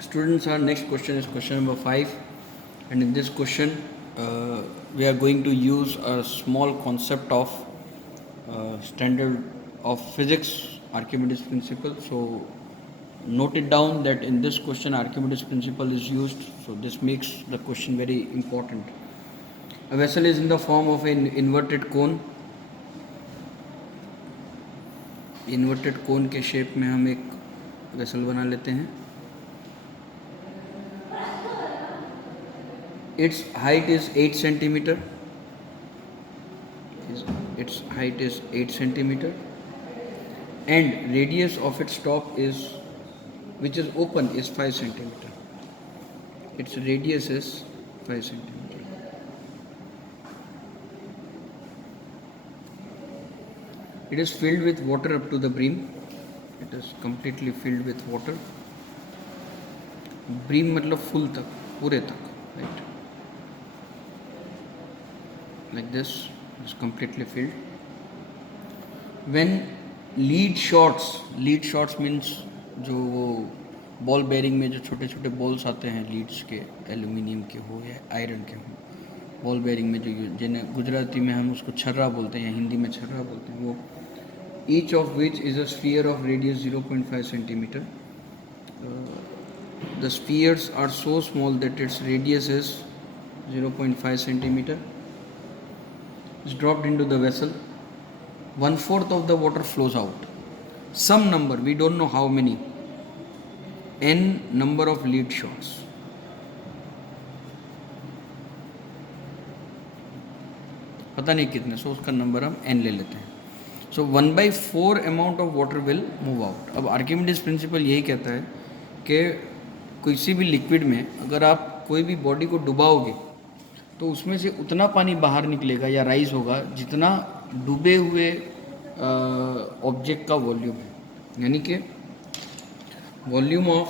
Students, our next question is question number 5, and in this question we are going to use a small concept of standard of physics, Archimedes principle. So note it down that in this question Archimedes principle is used, so this makes the question very important. A vessel is in the form of an inverted cone. Inverted कोन के shape में हम एक vessel बना लेते हैं. Its height is 8 centimeter. Its height is 8 centimeter, and radius of its top is, which is open, is 5 centimeter. Its radius is 5 centimeter. It is filled with water up to the brim. It is completely filled with water. Brim मतलब full तक, पूरे तक, right? Like this, is completely filled. When lead shots means जो वो ball bearing में जो छोटे छोटे बॉल्स आते हैं लीड्स के, एल्यूमिनियम के हो या आयरन के हो, बॉल बेरिंग में जो जिन्हें गुजराती में हम उसको छर्रा बोलते हैं या हिंदी में छर्रा बोलते हैं, वो each of which is a sphere of radius 0.5 centimeter. The spheres are so small that its radius is 0.5 centimeter. Is dropped into the vessel. 1/4 of the water flows out. Some number, we don't know how many, n number of lead shots. पता नहीं कितने, सो उसका number हम n ले लेते हैं. सो 1/4 amount of water will move out. अब Archimedes principal यही कहता है कि किसी भी लिक्विड में अगर आप कोई भी बॉडी को डुबाओगे तो उसमें से उतना पानी बाहर निकलेगा या राइज होगा जितना डूबे हुए ऑब्जेक्ट का वॉल्यूम है. यानी कि volume of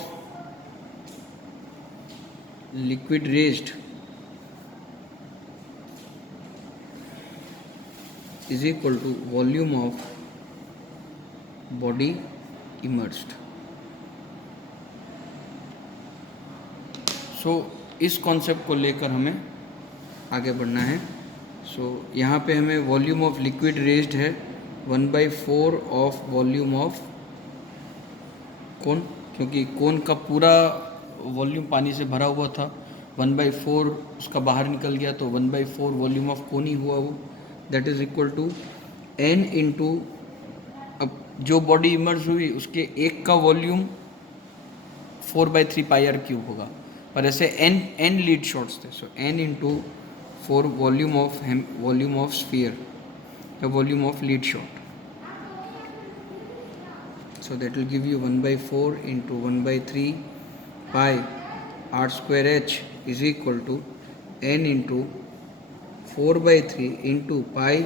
liquid raised is equal to volume of body immersed. So इस कॉन्सेप्ट को लेकर हमें आगे बढ़ना है. सो यहाँ पे हमें वॉल्यूम ऑफ लिक्विड रेज्ड है 1/4 ऑफ वॉल्यूम ऑफ कोन, क्योंकि कोन का पूरा वॉल्यूम पानी से भरा हुआ था. 1/4 उसका बाहर निकल गया तो 1/4 वॉल्यूम ऑफ कोन ही हुआ वो. That is equal to n into, अब जो बॉडी इमर्ज हुई उसके एक का वॉल्यूम 4/3 पाई आर क्यूब होगा, पर ऐसे n लीड शॉट्स थे. So n into 4 volume of sphere या volume of lead shot. So that will give you 1/4 into 1/3 pi r square h is equal to n into 4/3 into pi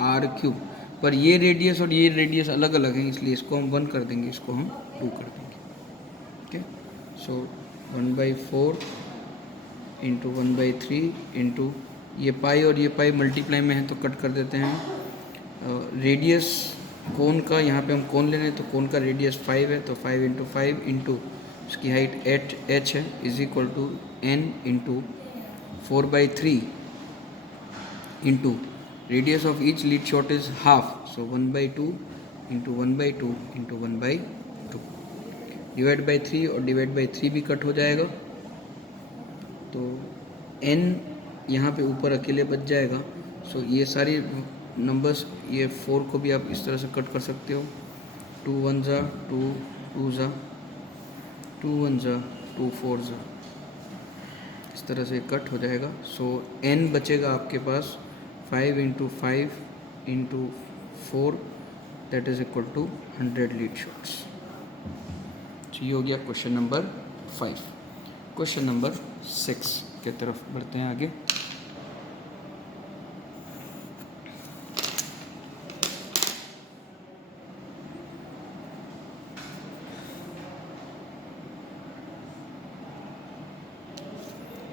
R cube. पर ये radius और ये radius अलग अलग हैं, इसलिए इसको हम 1 कर देंगे, इसको हम 2 कर देंगे. ओके, सो 1/4 इंटू 1/3 इंटू ये पाई और ये पाई मल्टीप्लाई में है तो कट कर देते हैं. रेडियस कोन का, यहाँ पे हम कोन ले रहे हैं तो कोन का रेडियस 5 है, तो 5 इंटू 5 इंटू उसकी हाइट 8h है, is equal to n into 4/3 into radius of each lead shot is half, so 1/2 into 1/2 into 1/2 divide by 3 और डिवाइड बाई 3 भी कट हो जाएगा, तो n यहाँ पे ऊपर अकेले बच जाएगा. सो ये सारी नंबर्स, ये 4 को भी आप इस तरह से कट कर सकते हो. 2 1 जा 2 2 जा 2 1 जा 2 4 जा, इस तरह से कट हो जाएगा. सो n बचेगा आपके पास 5 into 5 into 4, that is equal to 100 lead shots. तो ये हो गया क्वेश्चन नंबर 5. क्वेश्चन नंबर 6 के तरफ बढ़ते हैं आगे.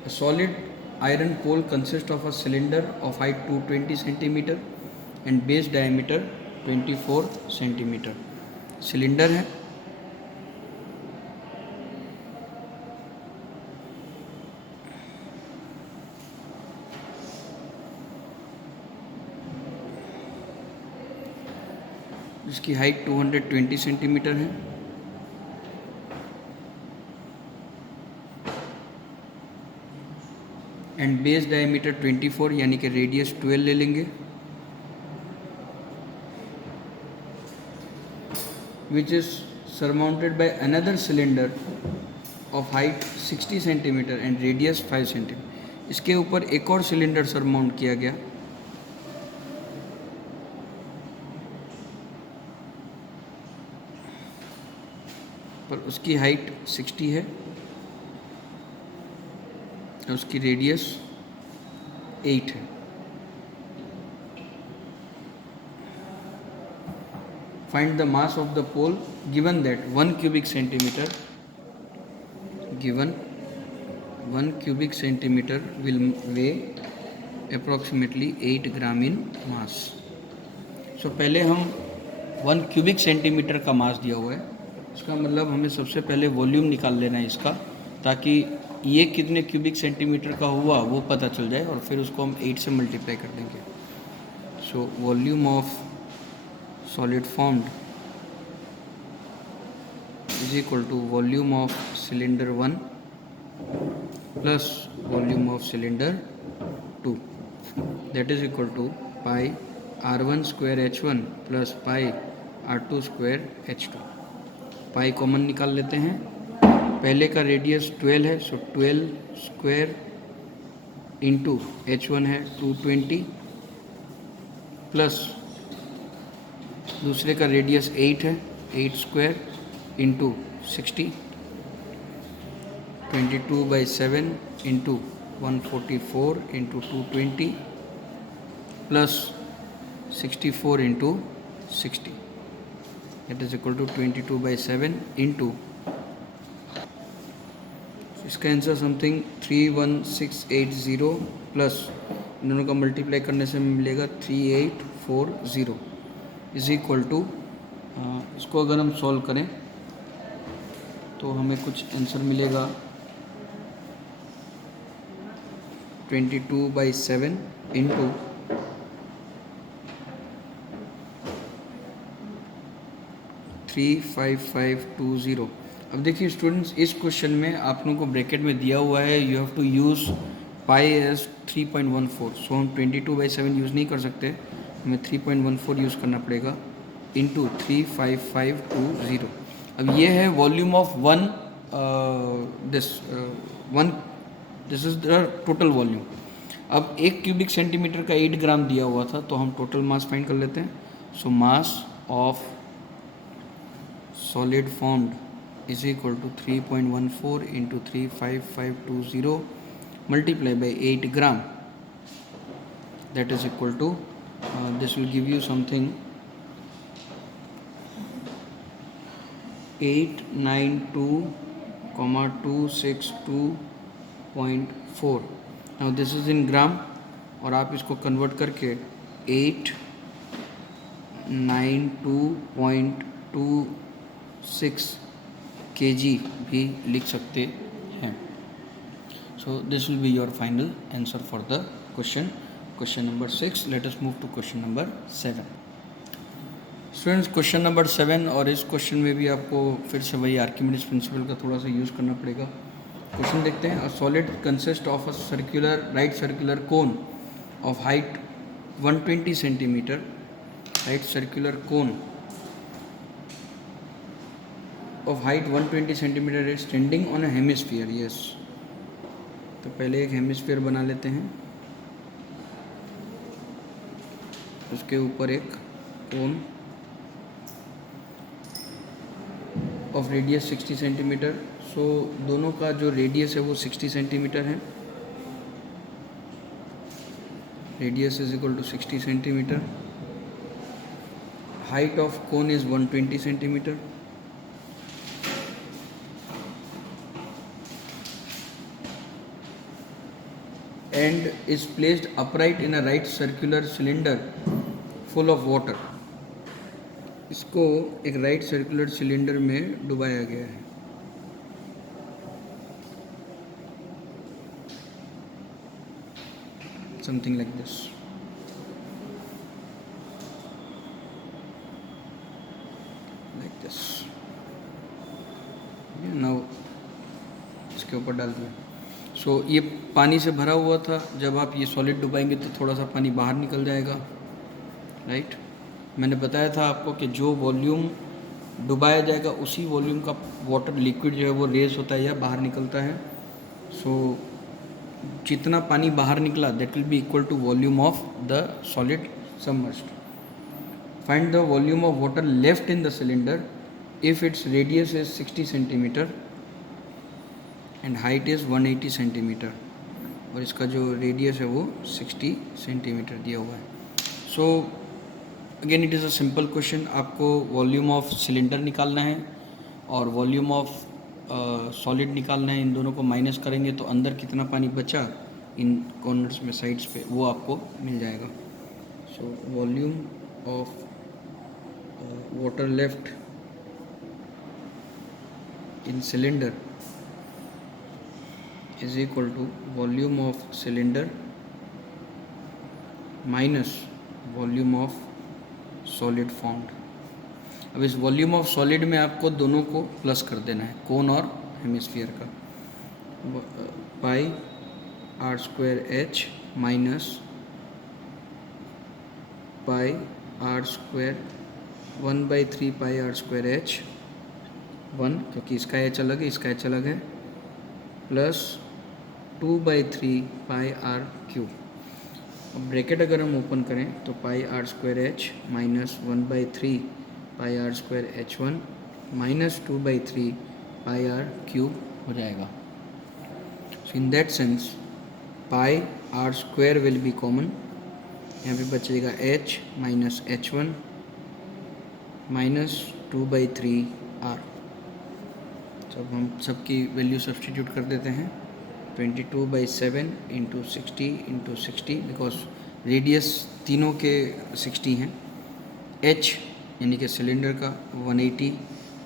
A solid iron pole consists of a cylinder of height 220 centimeter and base diameter 24 centimeter. Cylinder है, इसकी हाइट 220 सेंटीमीटर है। एंड बेस डायमीटर 24 यानी कि रेडियस 12 ले लेंगे, which is surmounted by another cylinder of height 60 centimetre and radius 5 centimetre. इसके ऊपर एक और सिलेंडर सरमाउंट किया गया, पर उसकी हाइट 60 है और उसकी रेडियस 8 है। Find the mass of the pole given that 1 cubic centimeter will weigh approximately 8 gram in mass. So पहले हम 1 cubic centimeter का मास दिया हुआ है, इसका मतलब हमें सबसे पहले वॉल्यूम निकाल लेना है इसका, ताकि ये कितने क्यूबिक सेंटीमीटर का हुआ वो पता चल जाए और फिर उसको हम 8 से मल्टीप्लाई कर देंगे। सो volume of solid formed is equal to volume of cylinder 1 plus volume of cylinder 2, that is equal to pi r1 square h1 plus pi r2 square h2। Pi common निकाल लेते हैं, पहले का रेडियस 12 है, सो 12 square into h1 है 220 plus दूसरे का radius 8 है, 8 square into 60, 22/7 into 144 into 220 plus 64 into 60, that is equal to 22/7 into, इसका आंसर समथिंग 31680 प्लस इन दोनों का मल्टीप्लाई करने से मिलेगा 3840 इज इक्वल टू, इसको अगर हम सॉल्व करें तो हमें कुछ आंसर मिलेगा 22/7 इंटू 35520। अब देखिए स्टूडेंट्स, इस क्वेश्चन में आप लोगों को ब्रैकेट में दिया हुआ है you have to use pi as 3.14, so हम 22/7 यूज़ नहीं कर सकते, हमें 3.14 यूज़ करना पड़ेगा इंटू 35520। अब ये है volume of this is the total volume. अब 1 क्यूबिक सेंटीमीटर का 8 ग्राम दिया हुआ था, तो हम टोटल मास फाइंड कर लेते हैं। So mass of solid formed is equal to 3.14 into 35520 multiply by 8 gram, that is equal to this will give you something 892,262.4। now this is in ग्राम, और आप इसको कन्वर्ट करके 892.26 kg भी लिख सकते हैं। so this will be your final answer for the question number 6। let us move to question number 7। Students, question number 7, और इस क्वेश्चन में भी आपको फिर से वही आर्किमिडीज प्रिंसिपल का थोड़ा सा यूज़ करना पड़ेगा। क्वेश्चन देखते हैं। A solid consist of a circular right circular cone of height 120 centimetre, right circular cone of height 120 centimetre is standing on a hemisphere. Yes, तो पहले एक हेमिस्फीयर बना लेते हैं, उसके ऊपर एक cone of radius 60 centimetre. So दोनों का जो रेडियस है वो 60 सेंटीमीटर है, radius is equal to 60 centimetre. Height of cone is 120 centimetre. And is placed upright in a right circular cylinder full of water. इसको एक राइट सर्कुलर सिलेंडर में डुबाया गया है। Something like this. इसके ऊपर डाल दिया। सो ये पानी से भरा हुआ था, जब आप ये सॉलिड डुबाएंगे तो थोड़ा सा पानी बाहर निकल जाएगा, राइट। मैंने बताया था आपको कि जो वॉल्यूम डुबाया जाएगा उसी वॉल्यूम का वाटर लिक्विड जो है वो रेज होता है या बाहर निकलता है। सो जितना पानी बाहर निकला that will be equal to volume of the solid submerged. Find the volume of water left in the cylinder if its radius is 60 centimetre and height is 180 centimetre, और इसका जो रेडियस है वो 60 सेंटीमीटर दिया हुआ है। So again it is a simple question. आपको volume of cylinder निकालना है और वॉल्यूम ऑफ सॉलिड निकालना है। इन दोनों को माइनस करेंगे तो अंदर कितना पानी बचा इन कॉर्नर्स में, साइड्स पे, वो आपको मिल जाएगा। So volume of water left in cylinder is equal to volume of cylinder minus volume of solid found. अब इस वॉल्यूम ऑफ सॉलिड में आपको दोनों को प्लस कर देना है, कोन और हेमिस्फीयर का। Pi R square H minus pi R square 1/3 pi R square H 1, क्योंकि इसका एच अलग है, इसका एच अलग है, प्लस 2/3 पाई आर क्यूब। अब ब्रैकेट अगर हम ओपन करें तो pi R square H minus 1/3 pi R square H 1 minus 2/3 pi R cube हो जाएगा। So in that sense pi R square will be common, यहाँ पे बचेगा H minus H 1 minus 2/3 R. अब हम सबकी वैल्यू सब्सटीट्यूट कर देते हैं। 22/7 इंटू 60 बिकॉज रेडियस तीनों के 60 हैं। एच यानी कि सिलेंडर का 180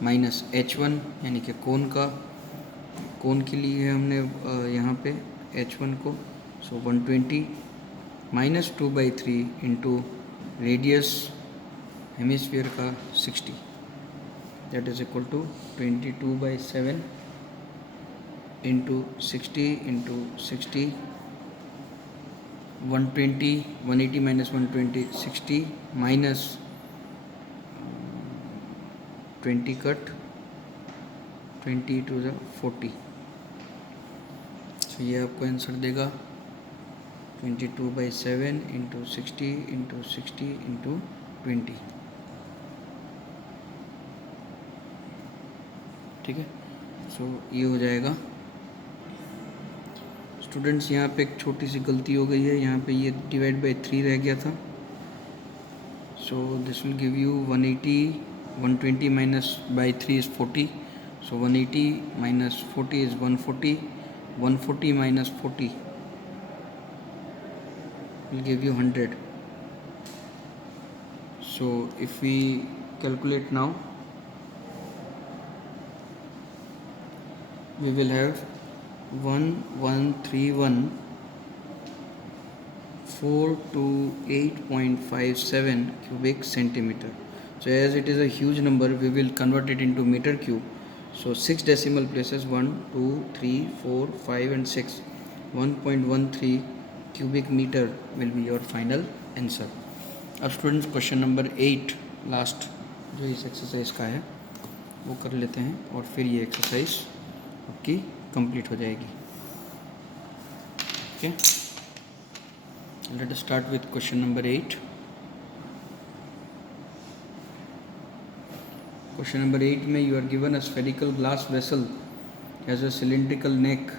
माइनस H1 यानी कि कोन के लिए हमने यहाँ पे H1 को, so 120 minus 2/3 into radius hemisphere का 60, that is equal to 22/7 into 60 into 60, 120 180 minus 120 60 minus 20 cut 20 to the 40। So ये आपको आंसर देगा 22/7 इंटू 60 इंटू 60 इंटू 20। ठीक है, सो ये हो जाएगा। स्टूडेंट्स यहाँ पे एक छोटी सी गलती हो गई है, यहाँ पे ये डिवाइड बाई 3 रह गया था। So this will give you 180, 120 minus by 3 is 40, so 180 minus 40 is 140, 140 minus 40 will give you 100. So if we calculate now, we will have 1131 428.57 cubic centimeter. So as it is a huge number, we will convert it into meter cube. So 6 decimal places, 1 2 3 4 5 and 6, 1.13 cubic meter will be your final answer. अब students question number 8 last जो इस exercise का है वो कर लेते हैं और फिर ये एक्सरसाइज आपकी कंप्लीट हो जाएगी। Okay, let us start with question number 8। Question number 8 में you are given a spherical glass vessel has a cylindrical neck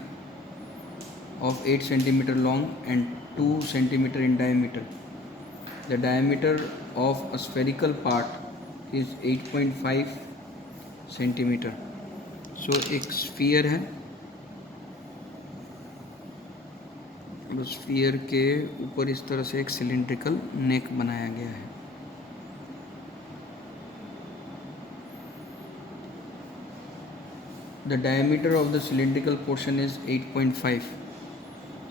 of 8 centimeter long and 2 centimeter in diameter. The diameter of a spherical part is 8.5 centimeter. So एक sphere है, उस sphere के ऊपर इस तरह से एक cylindrical neck बनाया गया है। The diameter of the cylindrical portion is 8.5.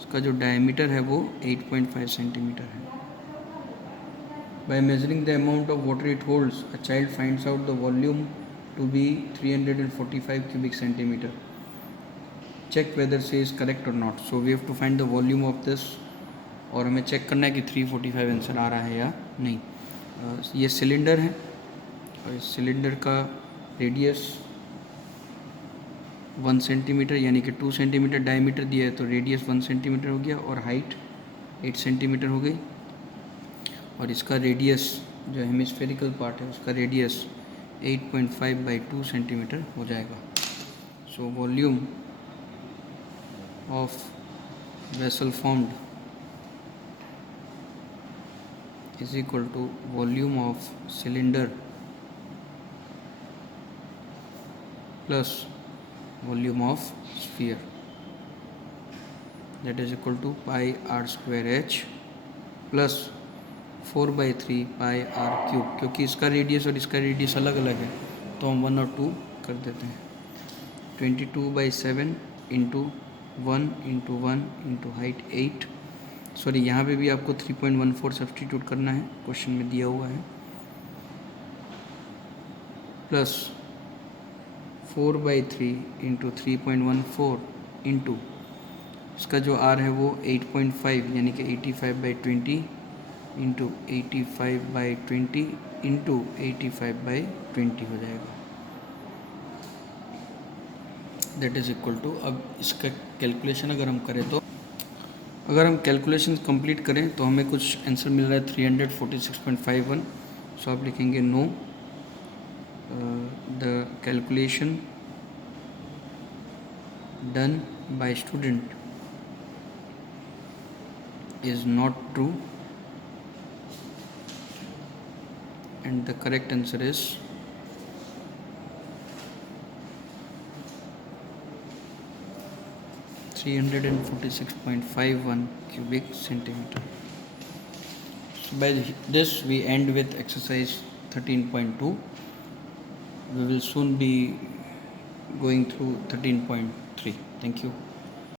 इसका जो डायमीटर है वो 8.5 सेंटीमीटर है। By measuring the amount of water it holds, a child finds out the volume to be 345 cubic centimeter. check whether say is correct or not. So we have to find the volume of this, और हमें check करना है कि 345 answer आ रहा है या नहीं. ये सिलेंडर है और इस सिलेंडर का रेडियस 1 सेंटीमीटर यानी कि 2 सेंटीमीटर डायमीटर दिया है, तो रेडियस 1 सेंटीमीटर हो गया और हाइट 8 सेंटीमीटर हो गई. और इसका रेडियस जो हेमिस्फेरिकल पार्ट है उसका रेडियस 8.5/2 सेंटीमीटर हो जाएगा. So volume of vessel formed is equal to volume of cylinder plus volume of sphere, that is equal to pi r square h plus 4/3 pi r cube. क्योंकि इसका radius और इसका radius अलग अलग है तो हम 1 और 2 कर देते हैं. 22/7 into 1 into 1 into height 8. Sorry, यहाँ पे भी आपको 3.14 सब्सटीट्यूट करना है, क्वेश्चन में दिया हुआ है, प्लस 4/3 इंटू 3.14 इंटू इसका जो आर है वो 8.5 यानी कि 85/20 इंटू 85/20 इंटू 85/20 हो जाएगा. दैट इज़ इक्वल टू, अब इसका कैलकुलेशन अगर हम करें तो अगर हम कैलकुलेशन कंप्लीट करें तो हमें कुछ आंसर मिल रहा है 346.51. सो आप लिखेंगे no, the calculation done by student is not true and the correct answer is 346.51 cubic centimeter. So by this we end with exercise 13.2. We will soon be going through 13.3. Thank you.